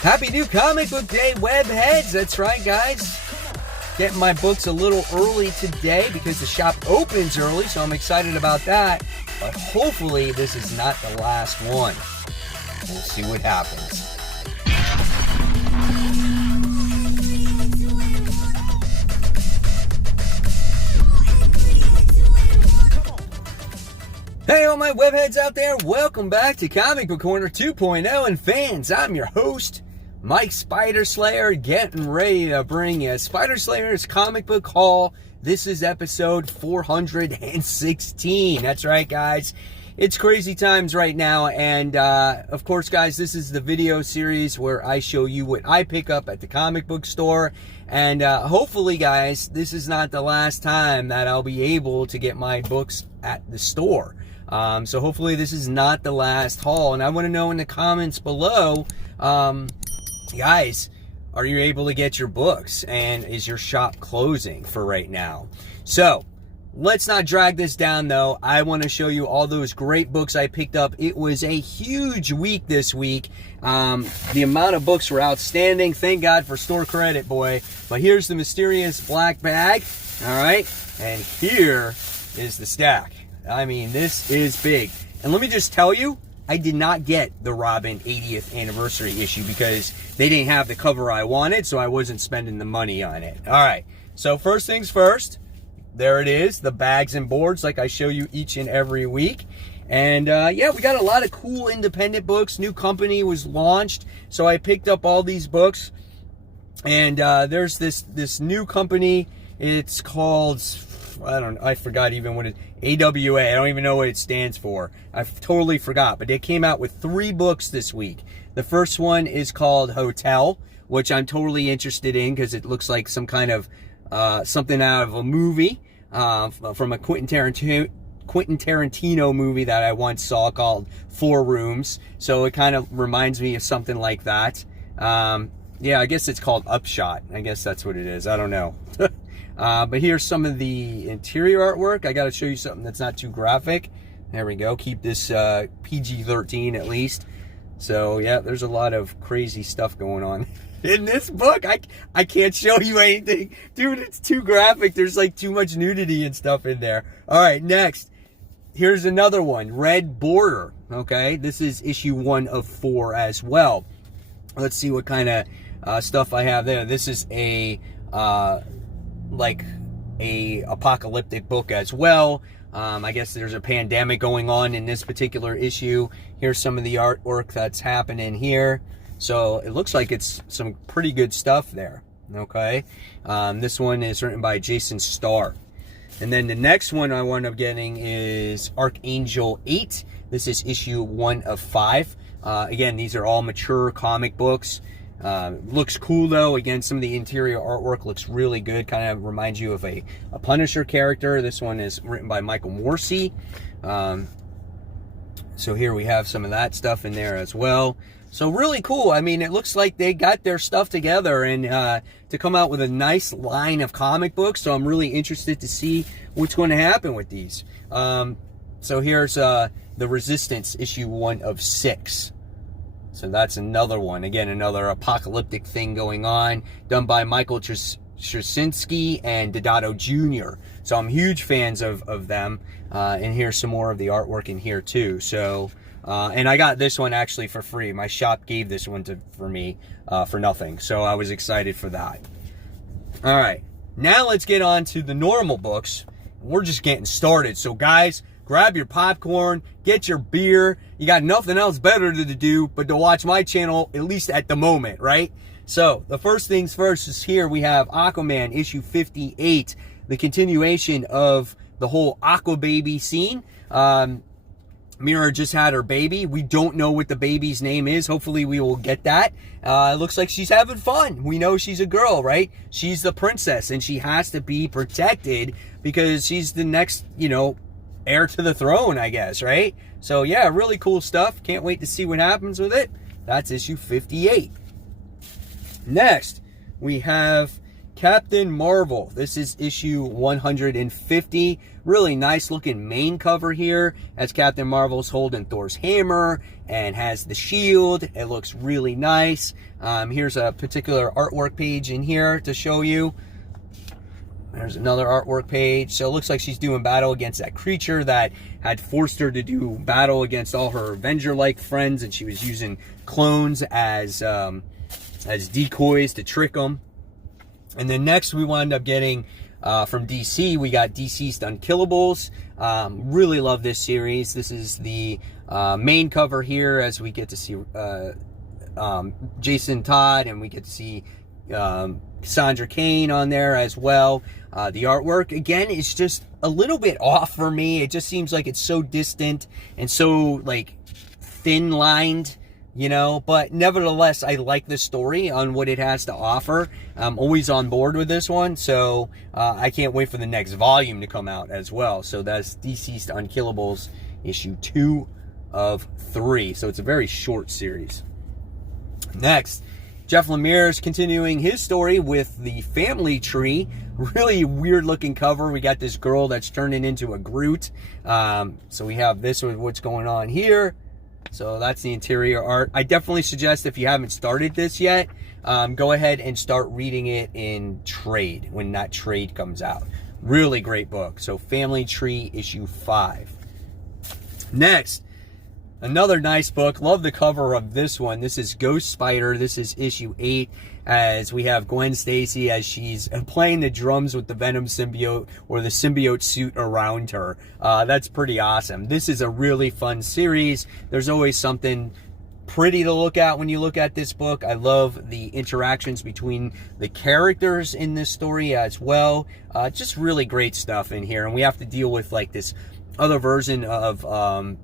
Happy New Comic Book Day, webheads! That's right, guys. Getting my books a little early today because the shop opens early, so I'm excited about that. But hopefully this is not the last one. We'll see what happens. Hey, all my webheads out there, welcome back to Comic Book Corner 2.0. And fans, I'm your host, Mike Spider Slayer, getting ready to bring you Spider Slayer's comic book haul. This is episode 416. That's right, guys. It's crazy times right now. And, of course, guys, this is the video series where I show you what I pick up at the comic book store. And hopefully, guys, this is not the last time that I'll be able to get my books at the store. So hopefully this is not the last haul. And I want to know in the comments below, guys, are you able to get your books? And is your shop closing for right now? So let's not drag this down, though. I want to show you all those great books I picked up. It was a huge week this week. The amount of books were outstanding. Thank God for store credit, boy. But here's the mysterious black bag. All right. And here is the stack. I mean, this is big. And let me just tell you, I did not get the Robin 80th anniversary issue because they didn't have the cover I wanted, so I wasn't spending the money on it. All right, so first things first, there it is, the bags and boards like I show you each and every week. And yeah, we got a lot of cool independent books. New company was launched, so I picked up all these books. And there's this new company. It's called, I forgot even what it, AWA. I don't even know what it stands for. I totally forgot. But they came out with 3 books this week. The first one is called Hotel, which I'm totally interested in because it looks like some kind of something out of a movie from a Quentin Tarantino movie that I once saw called 4 Rooms. So it kind of reminds me of something like that. Yeah, I guess it's called Upshot. I guess that's what it is. I don't know. But here's some of the interior artwork. I got to show you something that's not too graphic. There we go. Keep this PG-13 at least. So, yeah, there's a lot of crazy stuff going on in this book. I can't show you anything. Dude, it's too graphic. There's, like, too much nudity and stuff in there. All right, next. Here's another one. Red Border. Okay, this is issue 1 of 4 as well. Let's see what kind of stuff I have there. This is a apocalyptic book as well. I guess there's a pandemic going on in this particular issue. Here's some of the artwork that's happening here. So it looks like it's some pretty good stuff there. Okay. This one is written by Jason Starr. And then the next one I wound up getting is Archangel 8. This is issue 1 of 5. Again, these are all mature comic books. Looks cool though. Again, some of the interior artwork looks really good. Kind of reminds you of a Punisher character. This one is written by Michael Morsi. So here we have some of that stuff in there as well. So really cool. I mean, it looks like they got their stuff together and to come out with a nice line of comic books. So I'm really interested to see what's going to happen with these. So here's The Resistance, issue 1 of 6. So that's another one. Again, another apocalyptic thing going on, done by Michael Straczynski and Deodato Jr. So I'm huge fans of them. And here's some more of the artwork in here too. So, and I got this one actually for free. My shop gave this one for me for nothing. So I was excited for that. All right, now let's get on to the normal books. We're just getting started. So guys, grab your popcorn, get your beer. You got nothing else better to do but to watch my channel, at least at the moment, right? So, the first things first is here we have Aquaman issue 58, the continuation of the whole Aqua Baby scene. Mira just had her baby. We don't know what the baby's name is. Hopefully we will get that. It looks like she's having fun. We know she's a girl, right? She's the princess and she has to be protected because she's the next, heir to the throne, I guess, right? So yeah, really cool stuff. Can't wait to see what happens with it. That's issue 58. Next, we have Captain Marvel. This is issue 150. Really nice looking main cover here as Captain Marvel's holding Thor's hammer and has the shield. It looks really nice. Here's a particular artwork page in here to show you. There's another artwork page. So it looks like she's doing battle against that creature that had forced her to do battle against all her Avenger-like friends, and she was using clones as decoys to trick them. And then next we wound up getting from DC, we got DCeased Unkillables. Really love this series. This is the main cover here as we get to see Jason Todd, and we get to see Cassandra Cain on there as well. The artwork, again, is just a little bit off for me. It just seems like it's so distant and so, like, thin-lined, you know, but nevertheless, I like the story on what it has to offer. I'm always on board with this one, so I can't wait for the next volume to come out as well. So that's DCeased Unkillables, issue 2 of 3. So it's a very short series. Next, Jeff Lemire is continuing his story with the Family Tree. Really weird looking cover. We got this girl that's turning into a Groot. So we have this with what's going on here. So that's the interior art. I definitely suggest, if you haven't started this yet, go ahead and start reading it in trade when that trade comes out. Really great book. So Family Tree issue 5. Next, another nice book. Love the cover of this one. This is Ghost Spider. This is issue 8, as we have Gwen Stacy as she's playing the drums with the Venom symbiote, or the symbiote suit around her. That's pretty awesome. This is a really fun series. There's always something pretty to look at when you look at this book. I love the interactions between the characters in this story as well. Just really great stuff in here. And we have to deal with, like, this other version of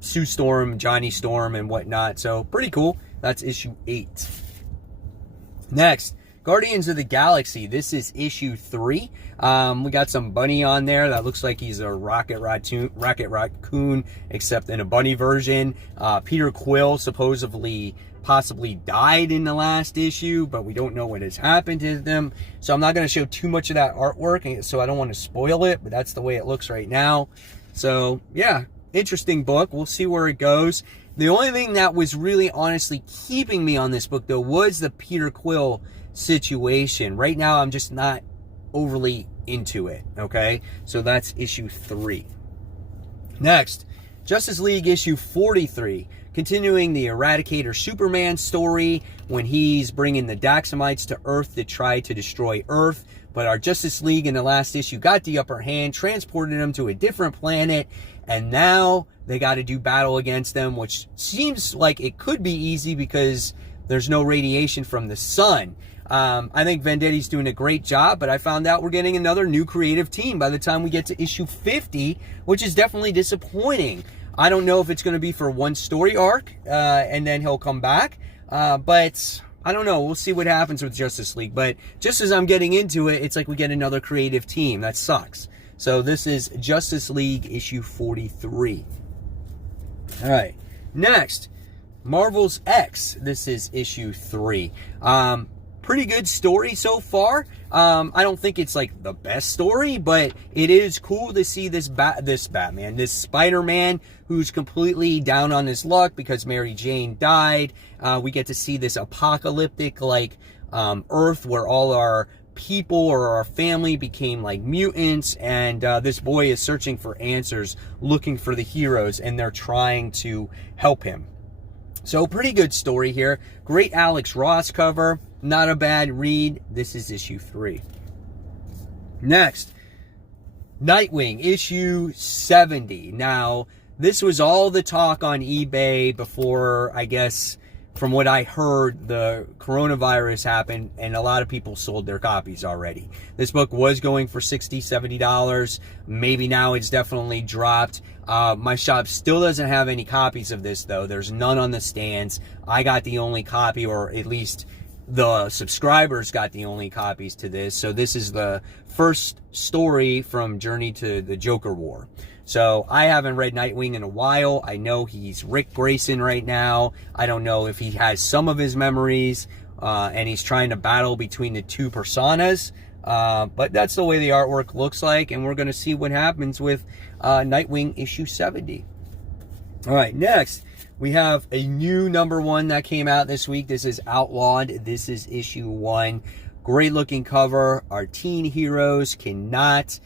Sue Storm, Johnny Storm, and whatnot. So pretty cool. That's issue 8. Next, Guardians of the Galaxy. This is issue 3. We got some bunny on there that looks like he's a Rocket Raccoon, except in a bunny version. Peter Quill supposedly possibly died in the last issue, but we don't know what has happened to them. So I'm not going to show too much of that artwork, so I don't want to spoil it, but that's the way it looks right now. So yeah, interesting book. We'll see where it goes. The only thing that was really honestly keeping me on this book, though, was the Peter Quill situation. Right now, I'm just not overly into it, okay? So that's issue 3. Next, Justice League issue 43. Continuing the Eradicator Superman story when he's bringing the Daxamites to Earth to try to destroy Earth. But our Justice League in the last issue got the upper hand, transported them to a different planet, and now they got to do battle against them, which seems like it could be easy because there's no radiation from the sun. I think Vendetti's doing a great job, but I found out we're getting another new creative team by the time we get to issue 50, which is definitely disappointing. I don't know if it's going to be for one story arc, and then he'll come back, but I don't know. We'll see what happens with Justice League. But just as I'm getting into it, it's like we get another creative team. That sucks. So this is Justice League issue 43. All right. Next, Marvel's X. This is issue 3. Pretty good story so far. I don't think it's like the best story, but it is cool to see this Spider-Man who's completely down on his luck because Mary Jane died. We get to see this apocalyptic like Earth where all our people or our family became like mutants, and this boy is searching for answers, looking for the heroes, and they're trying to help him. So pretty good story here. Great Alex Ross cover. Not a bad read. This is issue 3. Next, Nightwing, issue 70. Now, this was all the talk on eBay before, I guess, from what I heard, the coronavirus happened and a lot of people sold their copies already. This book was going for $60, $70. Maybe now it's definitely dropped. My shop still doesn't have any copies of this, though. There's none on the stands. I got the only copy, or at least the subscribers got the only copies to this. So this is the first story from Journey to the Joker War. So I haven't read Nightwing in a while. I know he's Rick Grayson right now. I don't know if he has some of his memories and he's trying to battle between the two personas. But that's the way the artwork looks like, and we're going to see what happens with Nightwing issue 70. All right, next, we have a new #1 that came out this week. This is Outlawed. This is issue 1. Great looking cover. Our teen heroes cannot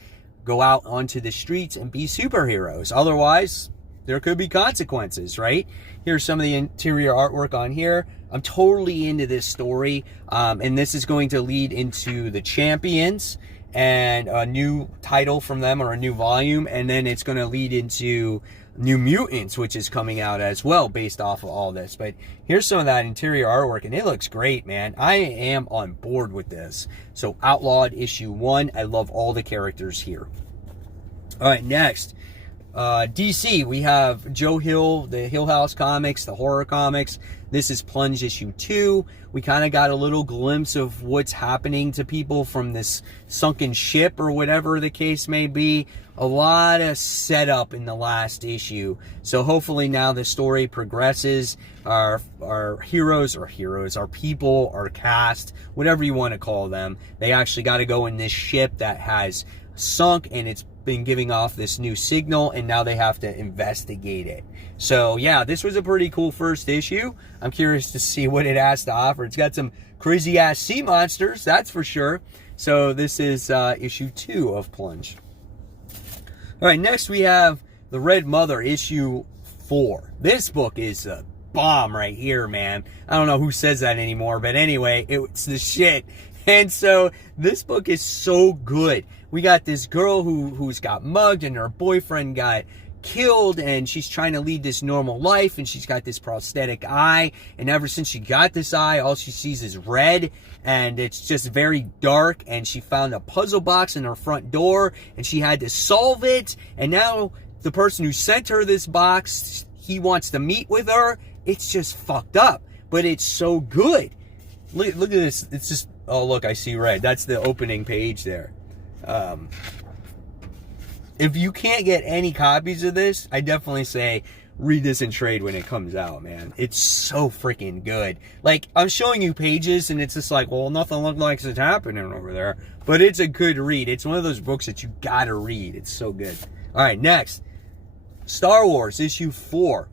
go out onto the streets and be superheroes. Otherwise, there could be consequences, right? Here's some of the interior artwork on here. I'm totally into this story. And this is going to lead into the Champions and a new title from them, or a new volume. And then it's going to lead into New Mutants, which is coming out as well based off of all this. But here's some of that interior artwork, and it looks great, man. I am on board with this. So Outlawed issue 1. I love all the characters here. All right, next. DC, we have Joe Hill, the Hill House comics, the horror comics. This is Plunge issue 2. We kind of got a little glimpse of what's happening to people from this sunken ship, or whatever the case may be. A lot of setup in the last issue. So hopefully now the story progresses. Our heroes, our people, our cast, whatever you want to call them, they actually got to go in this ship that has sunk, and it's been giving off this new signal, and now they have to investigate it. So yeah, this was a pretty cool first issue. I'm curious to see what it has to offer. It's got some crazy ass sea monsters, that's for sure. So this is issue 2 of Plunge. All right, next we have The Red Mother issue 4. This book is a bomb right here, man. I don't know who says that anymore, but anyway, it's the shit. And so this book is so good. We got this girl who's got mugged, and her boyfriend got killed, and she's trying to lead this normal life, and she's got this prosthetic eye, and ever since she got this eye, all she sees is red, and it's just very dark, and she found a puzzle box in her front door, and she had to solve it, and now the person who sent her this box, he wants to meet with her. It's just fucked up, but it's so good. Look at this. It's just, oh look, I see red. That's the opening page there. If you can't get any copies of this, I definitely say read this in trade when it comes out, man. It's so freaking good. Like, I'm showing you pages, and it's just like, well, nothing looks like it's happening over there. But it's a good read. It's one of those books that you gotta read. It's so good. All right, next. Star Wars issue 4.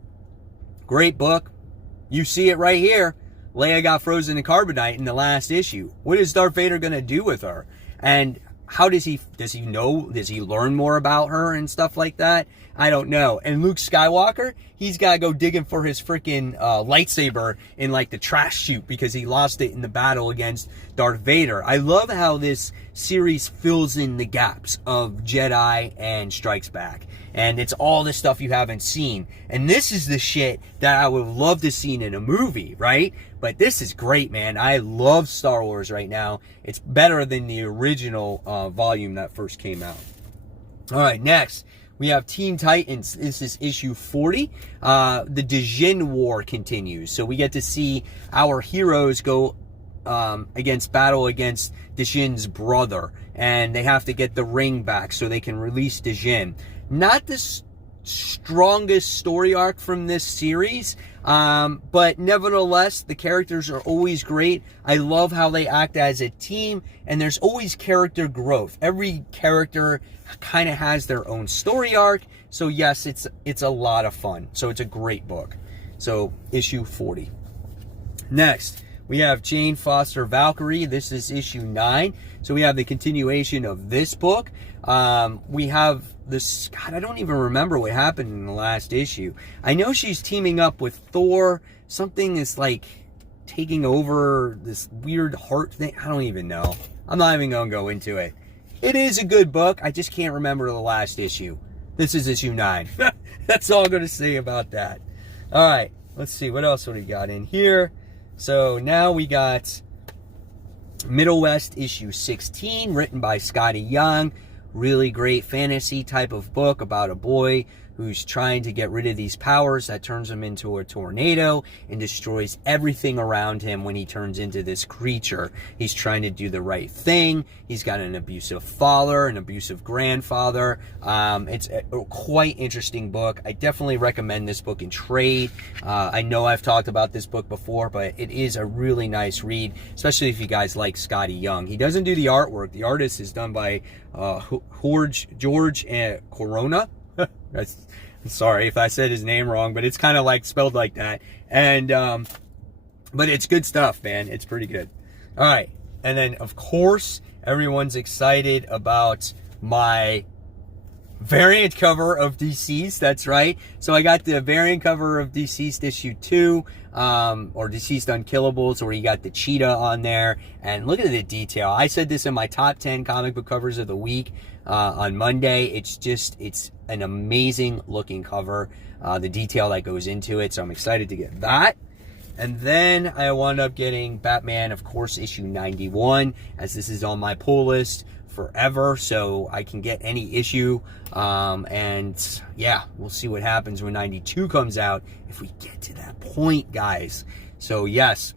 Great book. You see it right here. Leia got frozen in carbonite in the last issue. What is Darth Vader gonna do with her? And how does he know? Does he learn more about her and stuff like that? I don't know. And Luke Skywalker, he's got to go digging for his freaking lightsaber in like the trash chute because he lost it in the battle against Darth Vader. I love how this series fills in the gaps of Jedi and Strikes Back. And it's all the stuff you haven't seen. And this is the shit that I would love to see in a movie, right? But this is great, man. I love Star Wars right now. It's better than the original volume that first came out. All right, next, we have Teen Titans. This is issue 40. The Djinn War continues. So we get to see our heroes go battle against Djinn's brother. And they have to get the ring back so they can release Djinn. Not the strongest story arc from this series, but nevertheless, the characters are always great. I love how they act as a team, and there's always character growth. Every character kind of has their own story arc, so yes, it's a lot of fun. So it's a great book. So issue 40. Next, we have Jane Foster Valkyrie. This is issue 9. So we have the continuation of this book. We have this, God, I don't even remember what happened in the last issue. I know she's teaming up with Thor. Something is like taking over this weird heart thing. I don't even know. I'm not even going to go into it. It is a good book. I just can't remember the last issue. This is issue 9. That's all I'm going to say about that. All right. Let's see. What else we got in here? So now we got Middle West issue 16, written by Scotty Young. Really great fantasy type of book about a boy who's trying to get rid of these powers that turns him into a tornado and destroys everything around him when he turns into this creature. He's trying to do the right thing. He's got an abusive father, an abusive grandfather. It's a quite interesting book. I definitely recommend this book in trade. I know I've talked about this book before, but it is a really nice read, especially if you guys like Skottie Young. He doesn't do the artwork. The artist is done by George Corona. I'm sorry if I said his name wrong, but it's kind of like spelled like that. And but it's good stuff, man. It's pretty good. All right, and then of course everyone's excited about my variant cover of Deceased. That's right. So I got the variant cover of Deceased issue 2, or Deceased Unkillables, where you got the cheetah on there. And look at the detail. I said this in my top 10 comic book covers of the week on Monday. It's an amazing looking cover. The detail that goes into it. So I'm excited to get that. And then I wound up getting Batman, of course, issue 91, as this is on my pull list forever, so I can get any issue. And yeah, we'll see what happens when 92 comes out, if we get to that point, guys. So yes,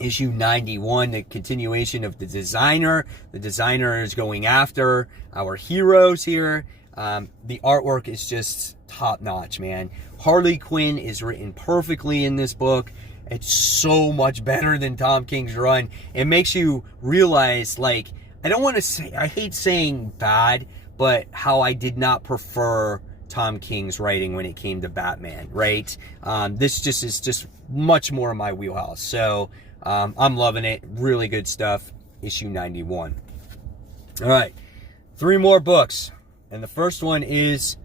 issue 91, the continuation of The Designer. The Designer is going after our heroes here. The artwork is just top notch, man. Harley Quinn is written perfectly in this book. It's so much better than Tom King's run. It makes you realize, like, I don't want to say, I hate saying bad, but how I did not prefer Tom King's writing when it came to Batman, right? This just is just much more in my wheelhouse. So I'm loving it. Really good stuff. Issue 91. All right, 3 more books. And the first one is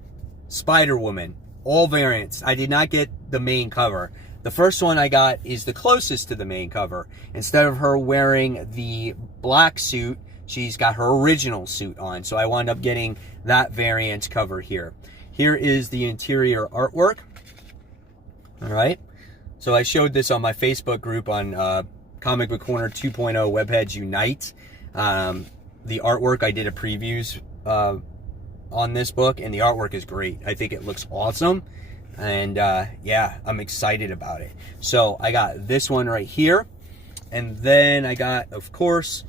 Spider-Woman. All variants. I did not get the main cover. The first one I got is the closest to the main cover. Instead of her wearing the black suit, she's got her original suit on. So I wound up getting that variant cover here. Here is the interior artwork. All right. So I showed this on my Facebook group on Comic Book Corner 2.0 Webheads Unite. The artwork, I did a previews on this book, and the artwork is great. I think it looks awesome. And yeah, I'm excited about it. So I got this one right here. And then I got, of course,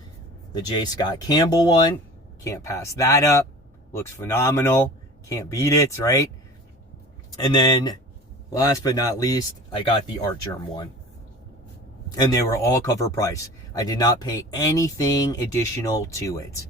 the J. Scott Campbell one. Can't pass that up. Looks phenomenal. Can't beat it, right? And then, last but not least, I got the Artgerm one. And they were all cover price. I did not pay anything additional to it.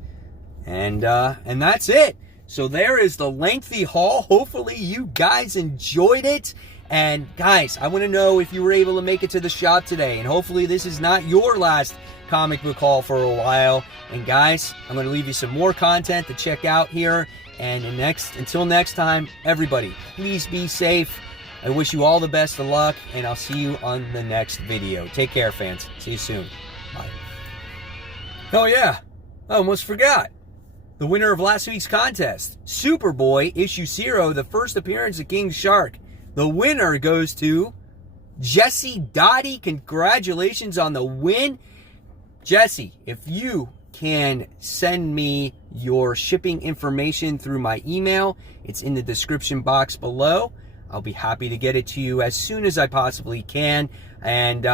And that's it. So there is the lengthy haul. Hopefully you guys enjoyed it. And guys, I want to know if you were able to make it to the shop today. And hopefully this is not your last comic book haul for a while. And guys, I'm going to leave you some more content to check out here. And until next time, everybody, please be safe. I wish you all the best of luck. And I'll see you on the next video. Take care, fans. See you soon. Bye. Oh yeah, I almost forgot. The winner of last week's contest, Superboy Issue 0, the first appearance of King Shark. The winner goes to Jesse Dottie. Congratulations on the win. Jesse, if you can send me your shipping information through my email, it's in the description box below. I'll be happy to get it to you as soon as I possibly can. And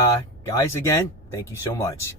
guys, again, thank you so much.